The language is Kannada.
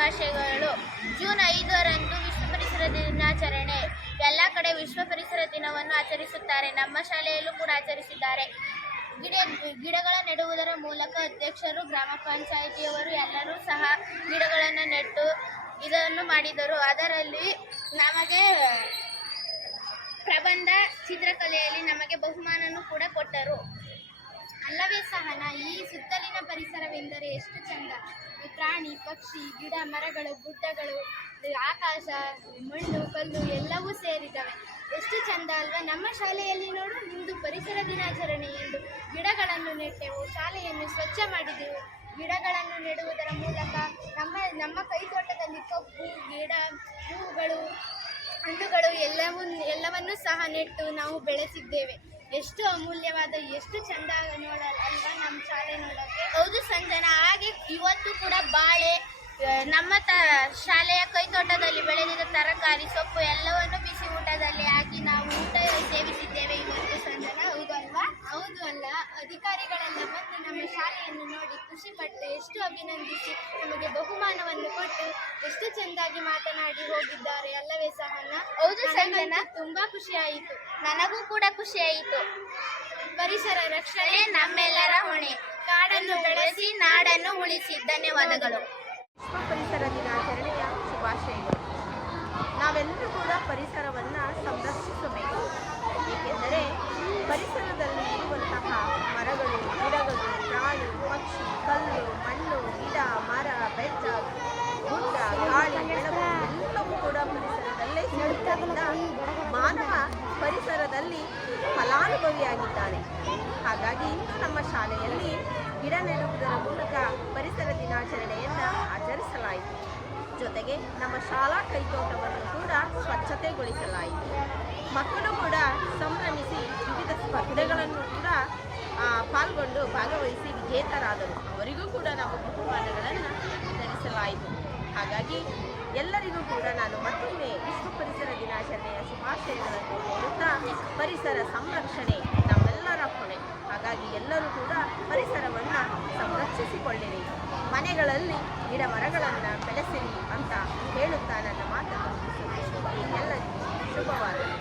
ಶುಭಾಶಯಗಳು. ಜೂನ್ 5ರಂದು ವಿಶ್ವ ಪರಿಸರ ದಿನಾಚರಣೆ. ಎಲ್ಲ ಕಡೆ ವಿಶ್ವ ಪರಿಸರ ದಿನವನ್ನು ಆಚರಿಸುತ್ತಾರೆ. ನಮ್ಮ ಶಾಲೆಯಲ್ಲೂ ಕೂಡ ಆಚರಿಸಿದ್ದಾರೆ. ಗಿಡಗಳ ನೆಡುವುದರ ಮೂಲಕ ಅಧ್ಯಕ್ಷರು, ಗ್ರಾಮ ಪಂಚಾಯಿತಿಯವರು ಎಲ್ಲರೂ ಸಹ ಗಿಡಗಳನ್ನು ನೆಟ್ಟು ಇದನ್ನು ಮಾಡಿದರು. ಅದರಲ್ಲಿ ನಮಗೆ ಪ್ರಬಂಧ, ಚಿತ್ರಕಲೆಯಲ್ಲಿ ನಮಗೆ ಬಹುಮಾನನೂ ಕೂಡ ಕೊಟ್ಟರು. ಅಲ್ಲವೇ ಸಹನ, ಈ ಸುತ್ತಲಿನ ಪರಿಸರವೆಂದರೆ ಎಷ್ಟು ಚಂದ. ಪ್ರಾಣಿ, ಪಕ್ಷಿ, ಗಿಡ, ಮರಗಳು, ಗುಡ್ಡಗಳು, ಆಕಾಶ, ಮಣ್ಣು, ಕಲ್ಲು ಎಲ್ಲವೂ ಸೇರಿದವೆ. ಎಷ್ಟು ಚಂದ ಅಲ್ವಾ? ನಮ್ಮ ಶಾಲೆಯಲ್ಲಿ ನೋಡು, ಇಂದು ಪರಿಸರ ದಿನಾಚರಣೆ ಎಂದು ಗಿಡಗಳನ್ನು ನೆಟ್ಟೆವು, ಶಾಲೆಯನ್ನು ಸ್ವಚ್ಛ ಮಾಡಿದೆವು. ಗಿಡಗಳನ್ನು ನೆಡುವುದರ ಮೂಲಕ ನಮ್ಮ ಕೈತೋಟದಲ್ಲಿ ಕಬ್ಬು, ಗಿಡ, ಹೂವುಗಳು, ಹಣ್ಣುಗಳು ಎಲ್ಲವನ್ನೂ ಸಹ ನೆಟ್ಟು ನಾವು ಬೆಳೆಸಿದ್ದೇವೆ. ಎಷ್ಟು ಅಮೂಲ್ಯವಾದ, ಎಷ್ಟು ಚಂದ ನೋಡಲ್ಲ ಅಲ್ವಾ ನಮ್ಮ ಶಾಲೆ ನೋಡೋಕ್ಕೆ. ಹೌದು ಸಂಜನಾ, ಹಾಗೆ ಇವತ್ತು ಕೂಡ ಬಾಳೆ, ನಮ್ಮ ಶಾಲೆಯ ಕೈತೋಟದಲ್ಲಿ ಬೆಳೆದಿದ್ದ ತರಕಾರಿ, ಸೊಪ್ಪು ಎಲ್ಲವನ್ನು ಬಿಸಿ ಊಟದಲ್ಲಿ ಹಾಕಿ ನಾವು ಊಟ ಸೇವಿಸಿದ್ದೇವೆ ಇವತ್ತು ಸಂಜನಾ. ಹೌದು ಅಲ್ವಾ? ಹೌದು ಅಲ್ಲ. ಅಧಿಕಾರಿಗಳೆಲ್ಲ ಬಂದು ನಮ್ಮ ಶಾಲೆಯನ್ನು ನೋಡಿ ಖುಷಿಪಟ್ಟು ಎಷ್ಟು ಅಭಿನಂದಿಸಿ ನಮಗೆ ಬಹುಮಾನವನ್ನು ಕೊಟ್ಟು ಎಷ್ಟು ಚೆಂದಾಗಿ ಮಾತನಾಡಿ ಹೋಗಿದ್ದಾರೆ ಅಲ್ಲವೇ ಸಹನ? ಹೌದು ಸಂಜನಾ, ತುಂಬಾ ಖುಷಿಯಾಯಿತು. ನನಗೂ ಕೂಡ ಖುಷಿಯಾಯಿತು. ಪರಿಸರ ರಕ್ಷಣೆ ನಮ್ಮೆಲ್ಲರ ಹೊಣೆ. ಕಾಡನ್ನು ಬೆಳೆಸಿ ನಾಡನ್ನು ಉಳಿಸಿ. ಧನ್ಯವಾದಗಳು. ವಿಶ್ವ ಪರಿಸರ ದಿನಾಚರಣೆಯ ಶುಭಾಶಯಗಳು. ನಾವೆಲ್ಲರೂ ಕೂಡ ಪರಿಸರವನ್ನು ಸಂರಕ್ಷಿಸಬೇಕು. ಏಕೆಂದರೆ ಪರಿಸರದಲ್ಲಿ ಇರುವಂತಹ ಮರಗಳು, ಗಿಡಗಳು, ಪ್ರಾಣಿ, ಪಕ್ಷಿ, ಕಲ್ಲು, ಮಣ್ಣು, ಗಿಡ, ಮರ, ಬೆಟ್ಟ, ಗುಡ್ಡ, ಗಾಳಿ, ಬೆಳಕು ಎಲ್ಲವೂ ಕೂಡ ಪರಿಸರದಲ್ಲೇ ಸಿಗುವುದರಿಂದ ಮಾನವ ಪರಿಸರದಲ್ಲಿ ಫಲಾನುಭವಿಯಾಗಿದ್ದಾನೆ. ಹಾಗಾಗಿ ಇಂದು ನಮ್ಮ ಶಾಲೆಯಲ್ಲಿ ಗಿಡ ನೆಡುವುದರ ಮೂಲಕ ಪರಿಸರ ದಿನಾಚರಣೆಯನ್ನು ಆಚರಿಸಲಾಯಿತು. ಜೊತೆಗೆ ನಮ್ಮ ಶಾಲಾ ಕೈತೋಟವನ್ನು ಕೂಡ ಸ್ವಚ್ಛತೆಗೊಳಿಸಲಾಯಿತು. ಮಕ್ಕಳು ಕೂಡ ಸಂಭ್ರಮಿಸಿ ವಿವಿಧ ಸ್ಪರ್ಧೆಗಳನ್ನು ಕೂಡ ಪಾಲ್ಗೊಂಡು ಭಾಗವಹಿಸಿ ವಿಜೇತರಾದರು. ಅವರಿಗೂ ಕೂಡ ನಾವು ಬಹುಮಾನಗಳನ್ನು ವಿತರಿಸಲಾಯಿತು. ಹಾಗಾಗಿ ಎಲ್ಲರಿಗೂ ಕೂಡ ನಾನು ಮತ್ತೊಮ್ಮೆ ವಿಶ್ವ ಪರಿಸರ ದಿನಾಚರಣೆಯ ಶುಭಾಶಯಗಳನ್ನು ಹೇಳುತ್ತಾ, ಪರಿಸರ ಸಂರಕ್ಷಣೆ ನಮ್ಮೆಲ್ಲರ ಹೊಣೆ. ಹಾಗಾಗಿ ಎಲ್ಲರೂ ಕೂಡ ಪರಿಸರವನ್ನು ಸಂರಕ್ಷಿಸಿಕೊಳ್ಳಿರಿ, ಮನೆಗಳಲ್ಲಿ ಗಿಡ ಮರಗಳನ್ನು ಬೆಳೆಸಿರಿ ಅಂತ ಹೇಳುತ್ತಾ ನನ್ನ ಮಾತನ್ನು ಮುಗಿಸುತ್ತೇನೆ. ಎಲ್ಲರಿಗೂ ಶುಭವಾಗಲಿ.